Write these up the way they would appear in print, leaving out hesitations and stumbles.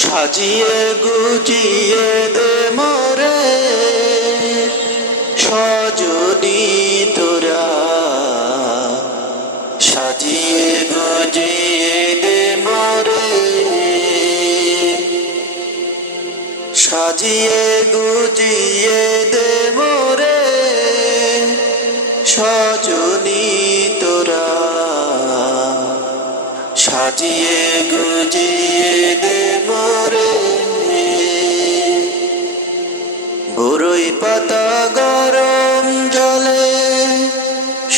সাজিয়ে গুজিয়ে দে মোরে সজনী তোরা, সাজিয়ে গুজিয়ে দে মোরে, সাজিয়ে গুজিয়ে দে মোরে সজনী তোরা, সাজিয়ে গুজিয়ে দে মোরে। বরই পাতা গরম জলে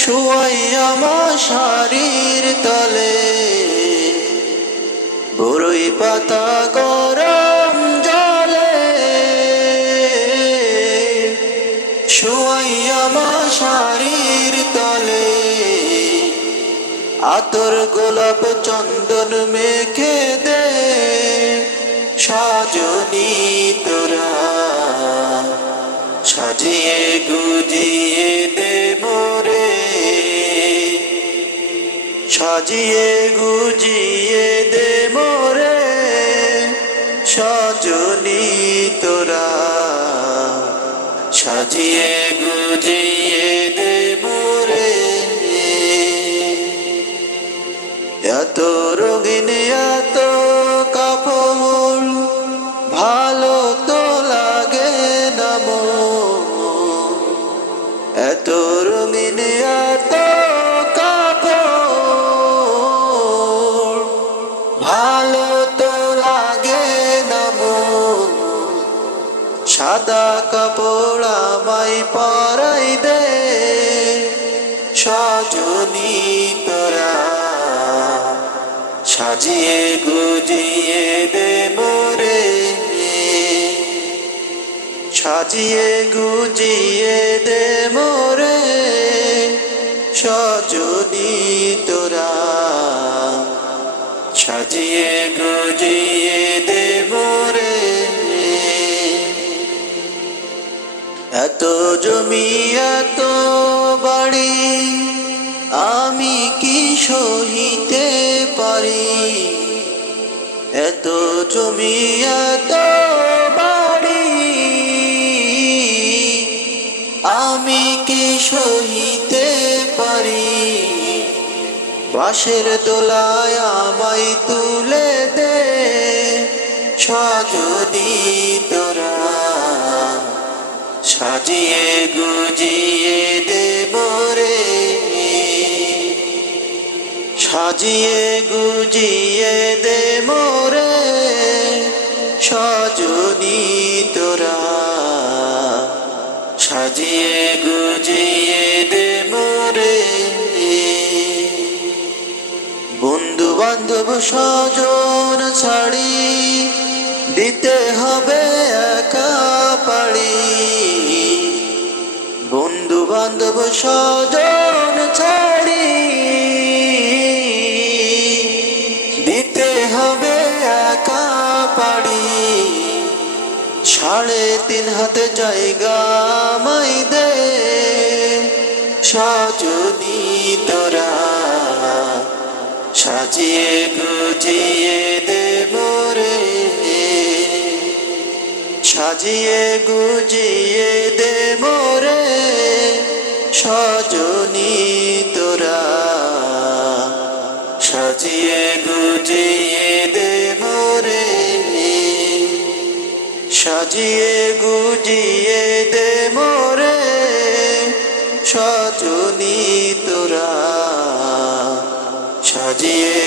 শুয়াই আমার শাড়ির তলে, বরই পাতা গরম জলে শুয়াই আমার শাড়ির তলে, আতর গোলাপ চন্দন মেখে দে সজনী তোরা, সাজিয়ে গুজিয়ে দে মোরে, সাজিয়ে গুজিয়ে দে মোরে সজনী তোরা, সাজিয়ে গুজিয়ে দে মোরে। এত রঙিন এত কাপড় ভালো তো লাগে না মন, এত রঙিন এত কাপড় ভালো তো লাগে না মন, সাদা কাপড় আমায় পরাই দে সজনী তোরা, সাজিয়ে গুজিয়ে দে মোরে, সাজিয়ে গুজিয়ে দে মোরে সজনী তোরা, সাজিয়ে গুজিয়ে দে মোরে। এত জমি এত বাড়ি আমি কি সহিতে পারি, এত জমি এত বাড়ি আমি কি সহিতে পারি, বাঁশের দোলায় আমায় তুলে দে সজনী তোরা, সাজিয়ে গুজিয়ে দে মোরে, সাজিয়ে গুজিয়ে দে মোরে সজনী তোরা, সাজিয়ে গুজিয়ে দে মোরে। বন্ধু বান্ধব স্বজন ছাড়ি দিতে হবে একা পাড়ি, বন্ধু বান্ধব স্বজন ছাড়ি দিতে হবে একা পাড়ি, 3.5 হাতে জায়গা আমায় দে সজনী তোরা, সাজিয়ে গুজিয়ে দে মোরে, সাজিয়ে গুজিয়ে দে মোরে সজনী তোরা, সাজিয়ে গুজিয়ে দে মোরে, সাজিয়ে গুজিয়ে দে মোরে সজনী তোরা, সাজিয়ে